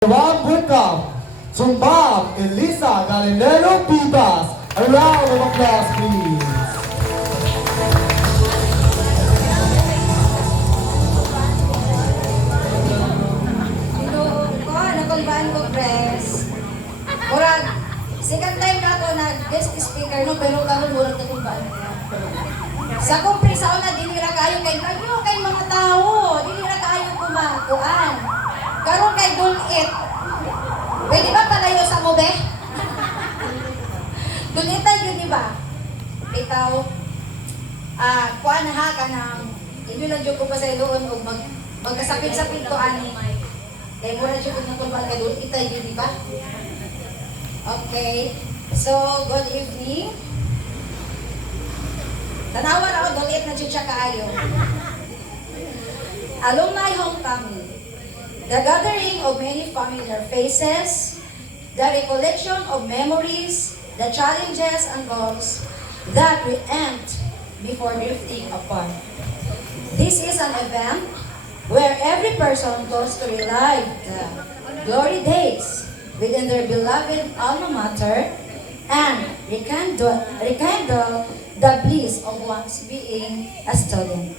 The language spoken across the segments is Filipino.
Juan Woodcock, Tumbab, Elisa Galinero Pibas. A round of applause, please. Hello ko, nakulbaan ko, press. Murag, second time na ako na guest speaker, no, pero karon murag nakulbaan ko. Sa kumpre sa una, dinira kayo kay mga tao, dinira kayo kumakuan. Karon kay dulit. Pwede ba palayo sa mo, be? Dulitan yun, di ba? Ikaw, kuan ha ka ng, inyo lang dyan ko pa sa doon, o magkasapit-sapit ko ani. Kaya mura dyan ko nakulbaan kay dulitan yun, di ba? Okay. So, good evening. Tanawan ako, dulit na dyan siya kaayo. Alumni homecoming. The gathering of many familiar faces, the recollection of memories, the challenges and goals that we end before drifting apart. This is an event where every person goes to relive the glory days within their beloved alma mater and rekindle the bliss of once being a student.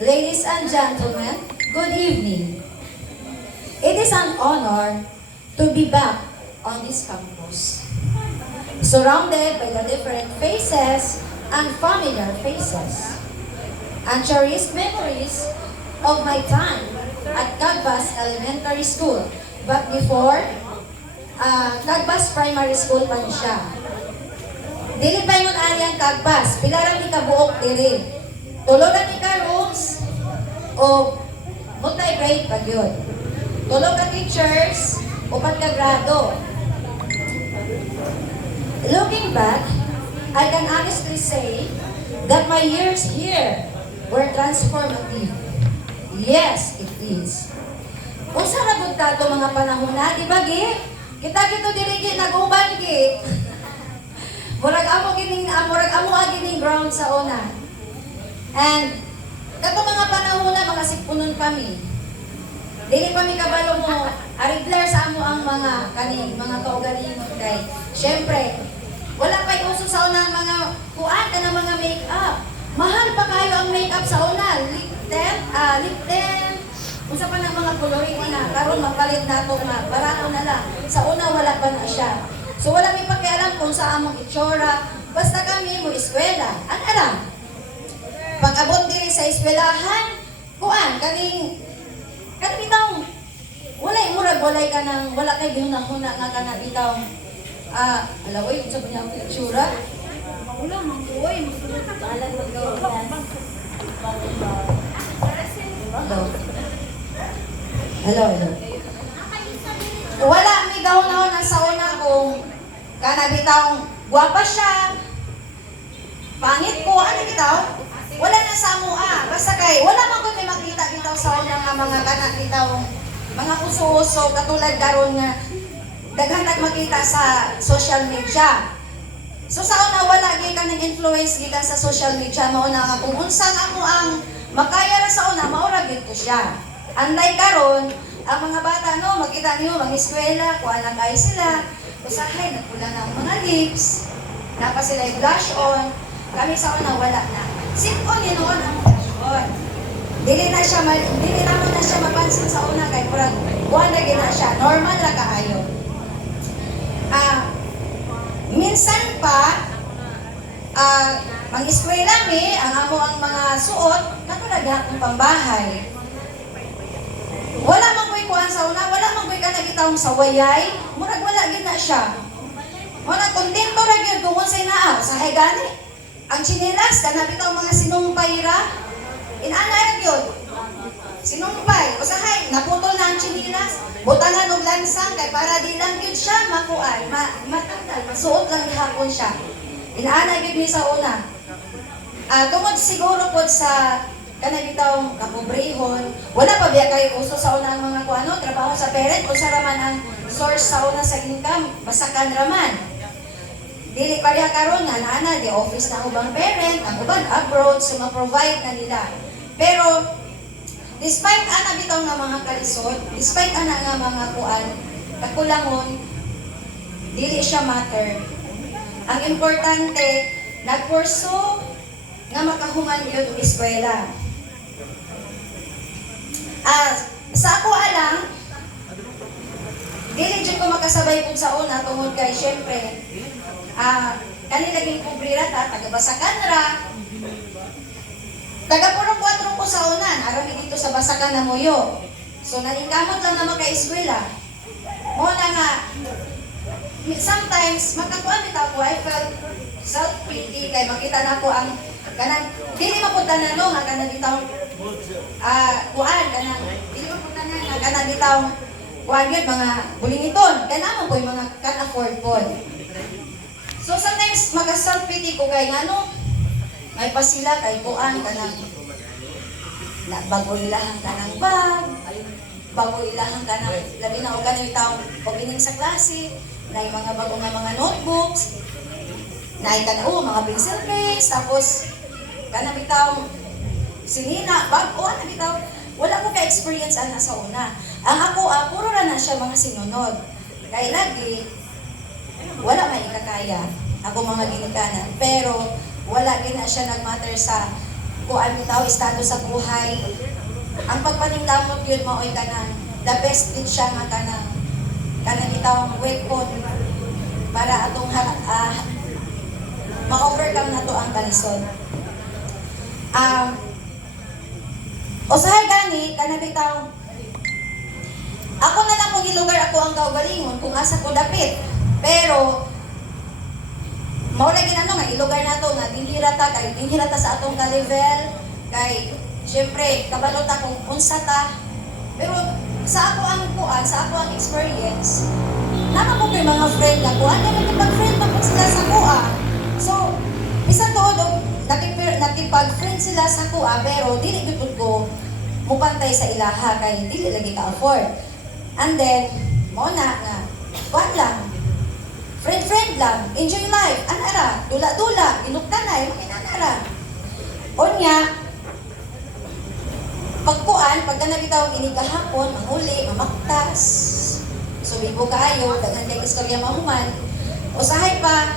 Ladies and gentlemen, good evening. It is an honor to be back on this campus, surrounded by the different faces and familiar faces, and cherished memories of my time at Cagbas Elementary School. But before, Cagbas Primary School pa ni siya. Dili pa yun ari ang Cagbas, pilarang ni kabuok dili. Tulogan ni ka rooms o multi-grade pag yun. Tulog ka teachers, upat ka grado. Looking back, I can honestly say that my years here were transformative. Yes, it is. Kung sa nagod ka ito mga panahon na, di ba, Gi? Kita kito dirigi, nag-uban, Gi. Murag amo gining ground sa una. And, kato mga panahon na, mga sipunon kami. Dili pa mi kabalo mo, ariglar sa amo ang mga kaning mga kaugalingon kay. Syempre, wala pa uso sa una mga kuan ka ng mga make-up. Mahal pa kayo ang make-up sa una. Lip tint, unsa pa ng mga coloring na karon mapalit na to nga barato na lang. Sa una wala pa na siya. So wala mi pakialam kung sa among itsura, basta kami mo eskwela. Ang alam. Pag-abot diri sa eskwelahan, kuan kaning kan bitaw, walay ka ng, wala kay gihuna-huna nga ka na bitaw. Alawoy, unsa ba niya ang itsura? Wala, mangkuoy, magsulat-alan mag-gawalan. Hello. Wala, may gahon-huna sa una kung kana bitaw, guwapa siya. Pangit ko, ano bitaw? Wala na sa mua. Basta kay, wala man kung may makita bitaw sa una nga mga kanak bitaw, mga uso-uso, katulad karon nga, daghan makita sa social media. So sa una, wala gyud ka ng influence gikan sa social media, mauna nga kung unsa na mo ang makaya ra sa una, maura gyud ko siya. Unlike karon, ang mga bata no, makita niyo mga eskwela, kuha na kayo sila, usahay nagpula na ang mga lips, napa sila yung blush on, kami sa una wala na. Simple ni noon ang fashion. Dili naman na siya mapansin sa una kay murag buwan na gina siya. Normal ra kaayo. Minsan pa mag-eskwela mi ang amo ang mga suot katulad akong pambahay. Wala man ko'y kuan sa una, wala man ko'y kanagitawong sa wayay, murag wala gid na siya. Murag kontento ra gyud kung unsay naa sa gani. Ang chinelas, kanabitaw mga sinumpay ra. Inana ra gyud. Sinumpay. Usahay, naputol na ang chinelas. Butangan og lansang kay para di lang gyud siya makuan, matanggal, masuot lang gihapon siya. Inana gyud ni sa una. Tungod siguro pod sa kanabitaw kapobrehon, wala pa biya kay uso sa una ang mga kuano, trabaho sa parent o sa raman ang source sa una sa income, basakan raman. Dili pa diha karon nga nana di office na ubang parent, ang uban abroad so ma-provide na nila. Pero despite ana bitaw nga mga kalisod, despite ana nga mga kuan, kakulangon, dili siya matter. Ang importante, nagpurso nga makahuman yun ang eskwela. Sa ako alam, dili dyan ko makasabay kung sa una, tungod kay syempre, kanilaging kubrira ta, taga-basakan ra, taga-purong 4 ko sa unan, arami dito sa basakan na muyo. So, naningkamot lang na maka-eskwela. Muna nga, sometimes, makakuan bitaw ko, I felt self-pity, kay makita na ko ang, kanang, dili mapunta na no, nga kanang bitaw, kuan, kanang, dili mapunta na, nga kanang bitaw, kuan yun, mga bulingiton, kaya naman po yung mga can-afford po. So, sometimes, maka-self-pity ko, kay nga no, may pa sila, kay kuan, kanang, bago ilahang kanang bag, bago ilahang kanang, labi na o kanang bitaw, pagbining sa klase, na yung mga bago nga mga notebooks, na yung mga pencil case, tapos kanang bitaw sinina, bago, ano bitaw, wala ko ka-experience ana sa una. Ang ako, puro na siya mga sinunod. Kaya lagi, wala may ikakaya, ako mga ginikanan. Pero, wala gina siya nag-matter sa kuan bitaw, estado sa buhay. Ang pagpaningkamot yun, maoy kanang, the best din siya nga kanang bitaw weapon para atong ma-overcome na to ang kalisod. Usahay gani, kanang bitaw, ako na lang kung ilugar ako ang kaugalingon kung asa ko dapit. Pero, maulay ginano nga, ilugar na to nga, dinhira ta sa atong ka-level, kay, syempre, kabalot ta kung unsa ta. Pero, sa ako ang kuan, sa ako ang experience, naman ko kay mga friend na kuan, kaya nakipag-friend pa sila sa kuan. So, isang todo, nakipag-friend sila sa kuan, pero dili gud ko mupantay sa ilaha, kay dili lagi ka-afford. And then, mo na nga, kuan lang, friend lang, enjoy life, anara, dula-dula, inuktanay, makinanara. Onya, pagkuan, pagka nabitaw inigahapon, mahuli, mamaktas, subibo kayo, daghan kay istorya mahuman, usahay pa,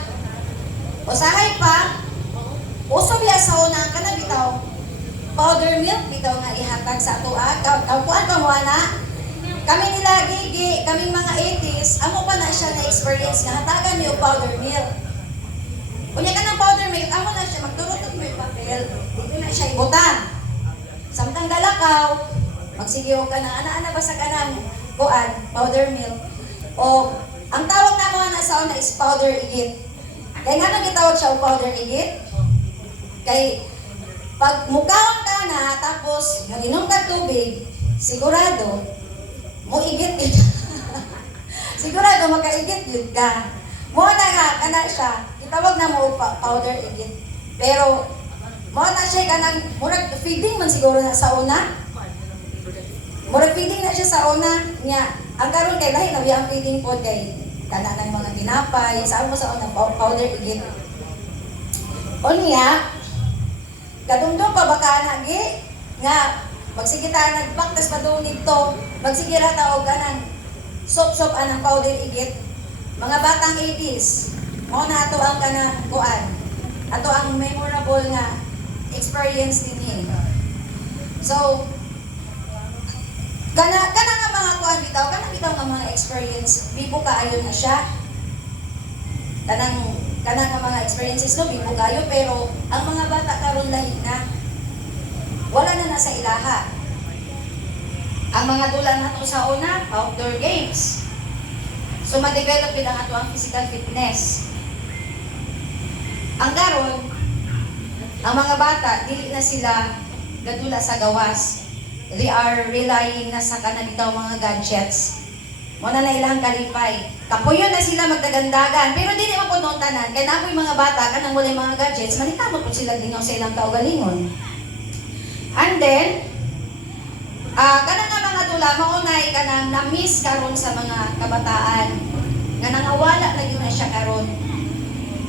uso biya sa una ka nabitaw, powder milk, bitaw nga ihatag sa atoa, kaupuan ka mo na, kami nila gigi, kaming mga 80s, amo pa na siya na-experience nga, hatagan niyo powder milk. Kunya ka ng powder milk, amo na siya, magturot mo yung papel, dito na siya ibutan. Samtang galakaw, magsigiyo ka na, ana-ana ba sa kanang kuan, powder milk. O, ang tawag na mga nasa una is powder igit. Kaya nga nang gitawag siya o powder igit, kay pag mukawang ka na, tapos maninom ka tubig, sigurado, mo igit yun. Sigurado, makaigit yun ka. Mo na nga, kana siya, itawag na mo powder igit. Pero, mo na siya kanang murag feeding man siguro na sa una. Murag feeding na siya sa una niya. Ang karon kay lahi na ang feeding po kay kana ng mga tinapay, sa mo sa una powder igit. Unya, kadungdong pa baka nagi nga magsigita nagbaktas pa doon nito. Magsigira ta og kanang sop-sop anang powder igit. Mga batang 80s, mo na ato ang kanang kuan. Ato ang memorable nga experience din So, kana nga mga kuan bitaw, kana bitaw nga mga experience, bibo kaayo na siya. Kanang nga mga experiences no, bibo kayo, pero ang mga bata karon lahi na. Wala na sa ilaha. Ang mga dula nato sa una, outdoor games. So, ma-develop din ang ato ang physical fitness. Ang karon, ang mga bata, dili na sila gadula sa gawas. They are relying na sa kanabitaw mga gadgets. Muna na ilang kalipay. Kapuyo na sila magdagandagan. Pero dili man po noon tanan. Kaya na po yung mga bata, kanang mula yung mga gadgets, manikamot po sila lingaw sa ilang kaugalingon. And then, kanang nga mga dula, maunay kanang na-miss karon sa mga kabataan. Nga nangawala na yun na siya karon.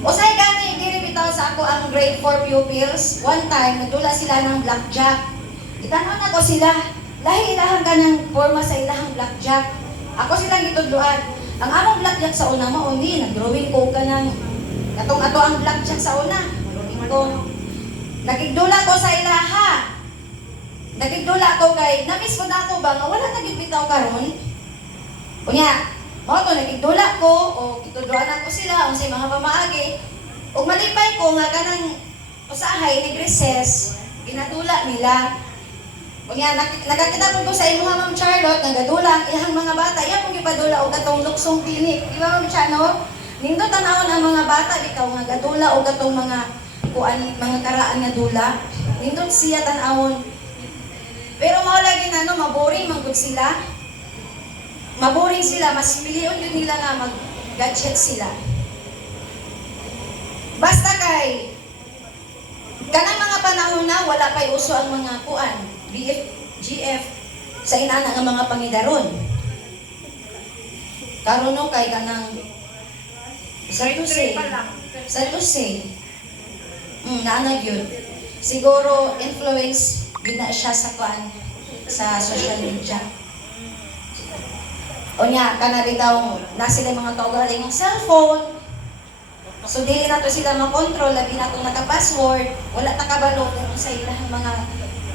Usay gani, diri bitaw sa ako ang grade 4 pupils. One time, nagdula sila ng blackjack. Itanaw na ko sila. Lahi ilahang ka ng forma sa ilahang blackjack. Ako silang gitudluan. Ang among blackjack sa una mo, hindi, nag-drawing ko ka ng katong ato ang blackjack sa una. Drawing ko. Nakigdula ko sa ilaha. Nakigdula ko kay, namiss ko na ako ba, nga wala nagibitaw karon. Kunya, mo to nakigdula ko, o gitudluan ako sila, o sa mga pamaagi. Ug malipay ko nga kanang usahay, nag-recess, ginadula nila. Kunya, nakakita ko sa imo nga Ma'am Charlotte, nagadula ang ihang mga bata, iya kong ipadula o katong luksong pinik. Di ba Ma'am Chano? Nindot tanawon ang mga bata, bitaw nga gadula o katong mga mga karaan nga dula. Nindot siya tanawon. Pero mao lagi na maboring man gud sila. Maboring sila, mas pilion din nila nga mag-gadget sila. Basta kay kanang mga panahon na wala pay uso ang mga BF, GF sa inana nga mga pangidaron. Karon no kay kanang sa to say. Naanag yun. Siguro influence yun na siya sa sa social media. O niya, kana bitaw na sila mga tao galing ng cellphone. So dili na to sila makontrol, labi na kung naka-password, wala ta kabalo kung sa ilang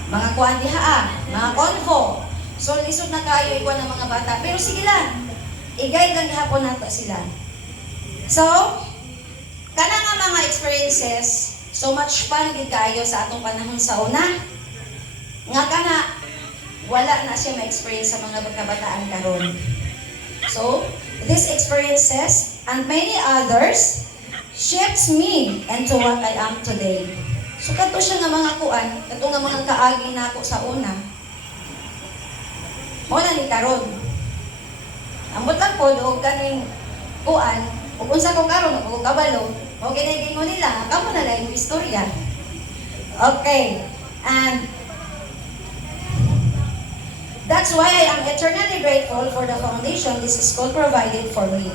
mga kuan diha, mga convo. So lisod na kayo ikuan ng mga bata, pero sige lang. I-guide lang gihapon nato sila. So, kana nga mga experiences, so much fun gid kayo sa atong panahon sa una. Nga kana wala na siya ma-experience sa mga kabataan karon. So, these experiences and many others shapes me into what I am today. So kato siya nga mga kuan, kato nga mga kaagi nako sa una. Mo na ni karon. Ambot lang po og kaning kuan, ug unsa ko karon ako kabalo, o ginigin mo nila, kamo na lang yung istorya. Okay. And that's why I am eternally grateful for the foundation this school provided for me.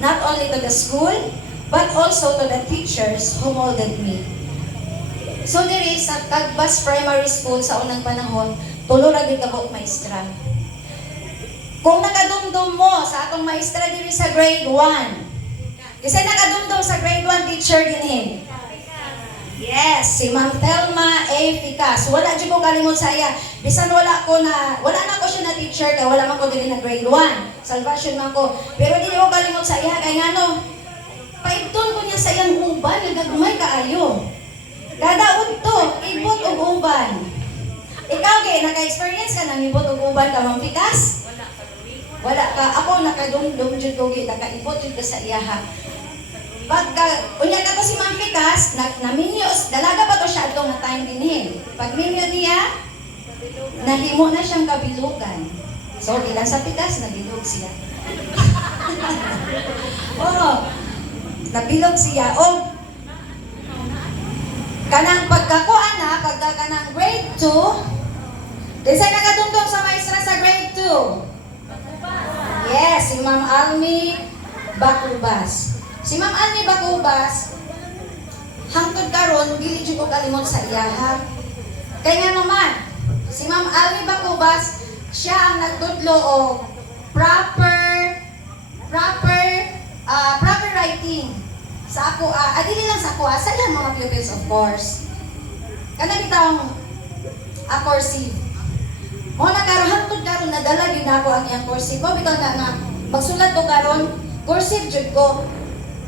Not only to the school, but also to the teachers who molded me. So there is sa Tagbas Primary School sa unang panahon, tulo ra gid kabuk maestra. Kung nakadumdum mo sa atong maestra diri sa grade 1, kasi nakadumdum sa grade 1 teacher dinhi. Yes, si Ma'am Thelma A. Ficas. Wala dyan ko kalimot sa iya. Bisan wala na ko siya na teacher, kaya wala man ko dili na grade 1. Salvation man ko. Pero dili ko kalimot sa iya, kaya nga no, paibton ko niya sa iyang uban, nagagumay kaayo. Kada udto, ibot og uban. Ikaw kay naka-experience ka nang ibot og uban ka Ma'am Ficas? Wala ka. Ako nakadumdum jud ko gid, nakaibot jud ka sa iyaha. Pagka, unya ka to si Ma'am Ficas, naminyos, dalaga pa to siya itong na time dinhin. Pag minyo niya, nahimo na siyang kabilugan. So, ilan sa Ficas, nabilog siya. Oo, nabilog siya. O, kanang pagkakuan na, pagka kanang grade 2, din sa nakatungtong sa maestra sa grade 2. Yes, si Ma'am Almi Bacubas. Si Ma'am Almi Bacubas, hangtod karon dili jud ko kalimot sa iyaha. Kaya nga naman, si Ma'am Almi Bacubas, siya ang nagtudlo og proper writing sa ako, dili lang sa ako, sa ilang mga pupils of course. Kana bitawng cursive. Mo na karon hangtod karon nadala gyud nako ang iyang cursive. Mo bitaw nga magsulat ko karon cursive jud ko.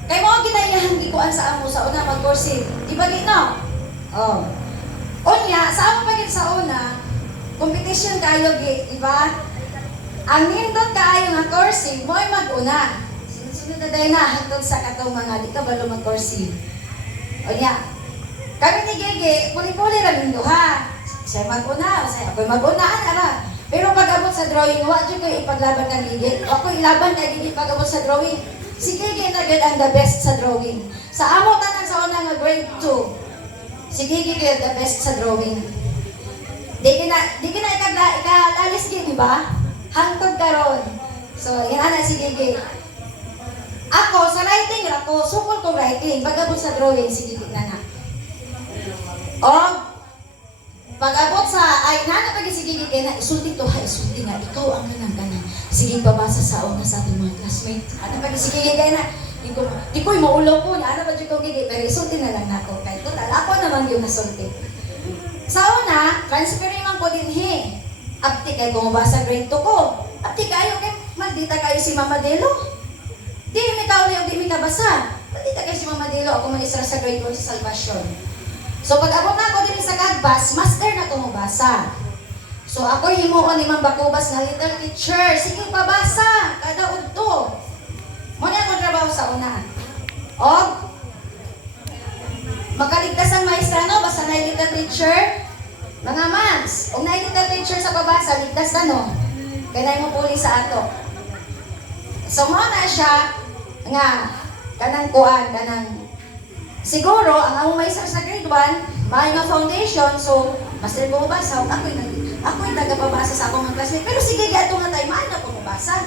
Kay mo ginayahan gikuan sa amo sa una mag-cursive. Di ba no? Oh. Unya, sa amo pagit sa una, competition kayo di ba? Ang nindot kaayo nga cursive, mo ay mag-una. Sunod na day na hangtod sa katong mga di ka balo mag-cursive. Unya, kami ni Gege, puli-puli ra ning duha. Siya mag-una, ako mag-unaan ara. Pero pag abot sa drawing, wa jud ko ipaglaban kang Gege. Ako ilaban kay Gege pag abot sa drawing. Si Gigi na gid ang the best sa drawing. Sa amo tanan sa una nga grade 2. Si Gigi gid the best sa drawing. Di kina ikalalis gid, di ba? Hangtod karon. So, yan ana si Gigi. Ako sa writing ra ko, sukol ko writing. Pag-abot sa drawing si Gigi na. O pag-abot sa ay nana pag si Gigi kay na isulti to ha, isulti nga ikaw ang kanang sige pabasa sa una sa ating mga classmate. Ano pa sige gigay na. Di ko'y maulo ko na. Ano ba dyan kong gigay? Pero isulti na lang nako. Kaya total, ako naman yung nasulti. Sa una, transferin man ko din Apti kayo bumabasa grade 2 ko. Apti kayo kay maldita kayo si Mama Delo. Di mi ka ulit, di mi ka basa. Maldita kayo si Mama Delo. Ako maisra sa grade 1 sa Salvation. So pag abot na ako din sa Kagbas, master na ko mabasa. So ako himuon ni Ma'am Bakubas na little teacher. Sige pabasa. Kada udto. Muna akong trabaho sa una. O, makaligtas ang maestra, no? Basta na little teacher. Mga mams, kung na little teacher sa pabasa, ligtas na, no? Kaya mo puli sa ato. So, muna siya, nga, kanang kuan, kanang, siguro, ang among maestra sa grade 1, may nga foundation, so, master ko mabasa, ako'y tagapabasa sa akong mga classmate. Pero sige, gato nga tayo, mahal na po mabasa.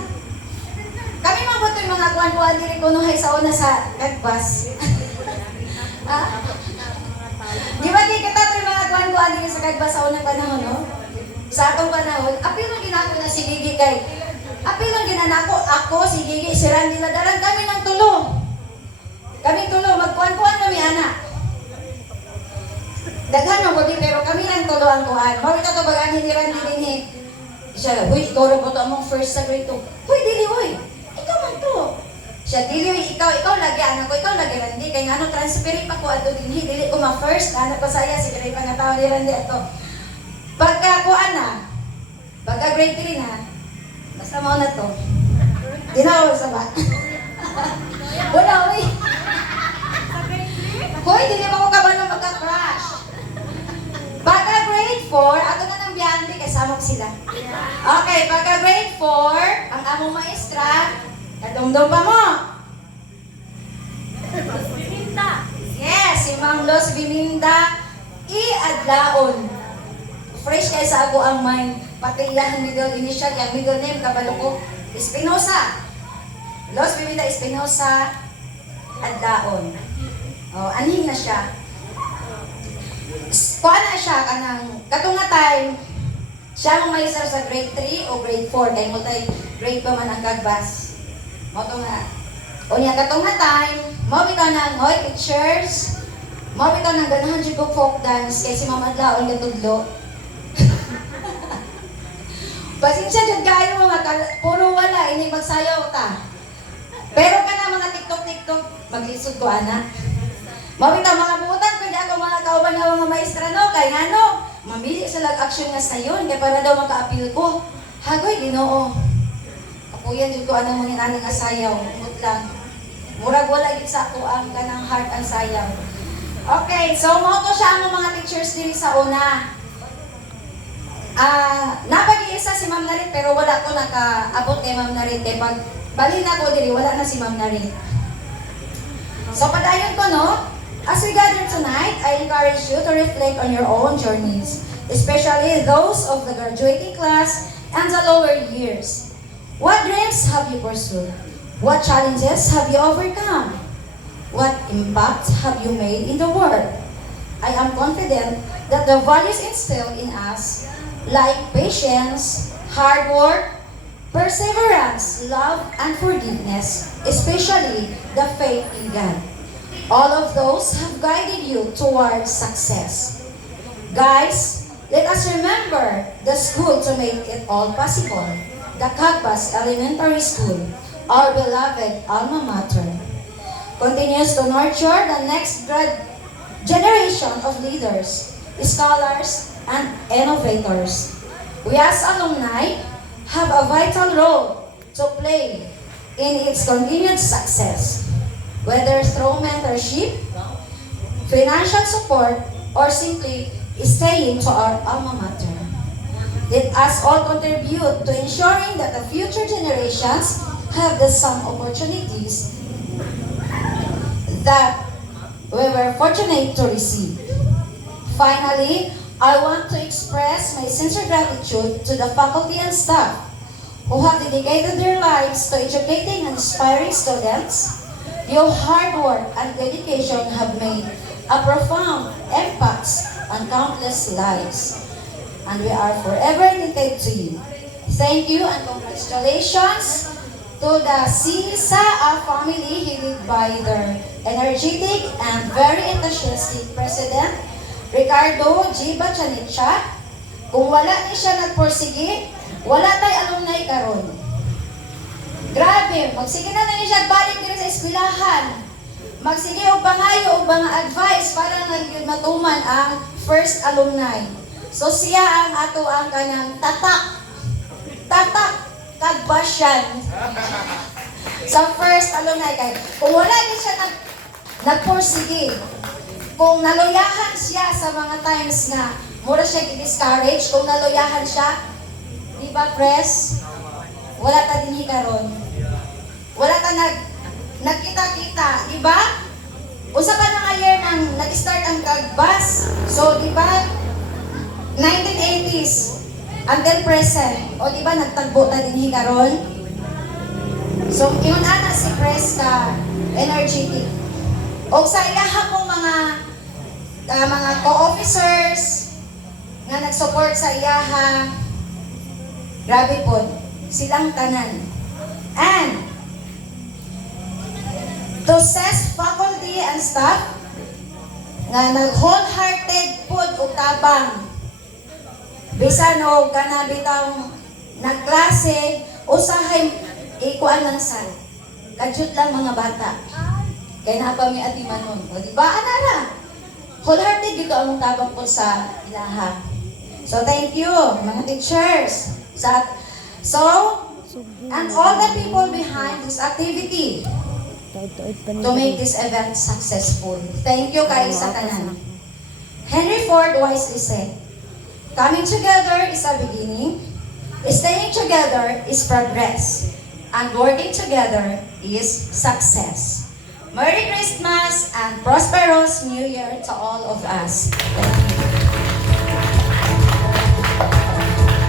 Kami mga buto yung mga kuhan-kuhan diri ko nuhay sa una sa Kagbas. Di ba di kita ito yung mga kuhan-kuhan diri sa Kagbas sa unang panahon, no? Sa akong panahon, apil lang ginako na si Gigi kay. Apil lang ginanako, ako, si Gigi, si Randy Ladaran, kami ng tulo. Kami tulo, magkuhan-kuhan kami, anak. Daghan mo ko din, pero kami lang tulo ang kuhan. Mawit ito bagaan ni Randy din siya, huy, ikaw rin po ito among first sa grade 2. Huy, dili, huy. Ikaw man to. Siya, dili, ikaw lagi, anak ko, ikaw lagi, Randy. Kaya nga, transferin pa ko ato din, dili ko ma-first, anak ko saya, sige rin pa nga tao ni Randy ato. Pagka kuan na, pagka grade 3 na, basta mo na to. Dinawag sa ba? Wala, huy. Huy, dili pa ko kabalo magka-crush. Pagka grade 4, ato na ng biyandi, kasama ko sila. Okay, pagka grade 4, ang among maestra, kadungdong pa mo. Yes, si Ma'am Los Biminda, i-adlaon. Fresh kayo sa ako ang mind. Pati yan, middle initial, yung middle name, kabalo ko, Espinosa. Los Biminda Espinosa, adlaon. Oh, anhin na siya. Kuha na siya kanang katong nga time, siya mong maisar sa grade 3 o grade 4, kaya mo tayo grade pa man ang Kagbas. Mo to nga. O niya katong nga time, mo bitaw ng hoy pictures, mo bitaw ng ganahan jud ko folk dance kay si Mama Adlaon gatudlo. Pasensya jud kayo mga puro wala ini magsayaw ta. Pero kana mga TikTok maglisod ko ana. Mabitaw mga buutan, pwede ako mga kauban nga mga maestra, no? Kaya ano, mamili sa lag-action nga sayon, kaya para daw maka-appeal ko. Hagoy, Ginoo. Kapuyan dito ko anong mga nanang asayaw. Umot lang. Murag wala yun sa ako ang kanang heart ang sayaw. Okay, so mo to siya ang mga teachers din sa una. Napag-iisa si Ma'am Narit, pero wala ko naka-abot kay Ma'am Narit. Kaya pag bali na ko diri, wala na si Ma'am Narit. So padayon ko, no? As we gather tonight, I encourage you to reflect on your own journeys, especially those of the graduating class and the lower years. What dreams have you pursued? What challenges have you overcome? What impact have you made in the world? I am confident that the values instilled in us, like patience, hard work, perseverance, love, and forgiveness, especially the faith in God, all of those have guided you towards success. Guys, let us remember the school to make it all possible, the Kagbas Elementary School, our beloved alma mater, continues to nurture the next generation of leaders, scholars, and innovators. We as alumni have a vital role to play in its continued success, whether through mentorship, financial support, or simply staying to our alma mater. Let us all contribute to ensuring that the future generations have the same opportunities that we were fortunate to receive. Finally, I want to express my sincere gratitude to the faculty and staff who have dedicated their lives to educating and inspiring students. Your hard work and dedication have made a profound impact on countless lives, and we are forever indebted to you. Thank you and congratulations to the CSA family headed by their energetic and very enthusiastic President, Ricardo G. Bachanicha. Kung wala ni siya nagporsige, wala tay alumni karon. Grabe, magsige na niya siya balik diri sa eskwelahan. Magsige og pangayo og mga advice para nagyud matuman ang first alumni. So siya ang ato ang kanang tatak kagbasyan sa first alumni kay kung wala din siya nagporsige, kung naloyahan siya sa mga times na mura siya i-discourage, kung naloyahan siya, di ba press, wala ta din karon, wala ta nagkita-kita, di ba? Usa pa na nga year nang nag-start ang kagbas, so di ba 1980s until present. O di ba nagtagbo ta dinhi karon? So ingon ana si Press ka energetic. O sa ilaha pong mga co-officers nga nag-support sa iyaha, grabe po, silang tanan. And to CES faculty and staff nga nag-wholehearted pod og tabang bisan og kana bitaw nagklase usahay ikuan lang sa kadyut lang mga bata kay na pa mi atimanon o di ba anara wholehearted gito ang tabang po sa ilaha. So thank you mga teachers and all the people behind this activity to make this event successful. Thank you kay sa tanan. Henry Ford wisely said, coming together is a beginning, staying together is progress, and working together is success. Merry Christmas and prosperous New Year to all of us.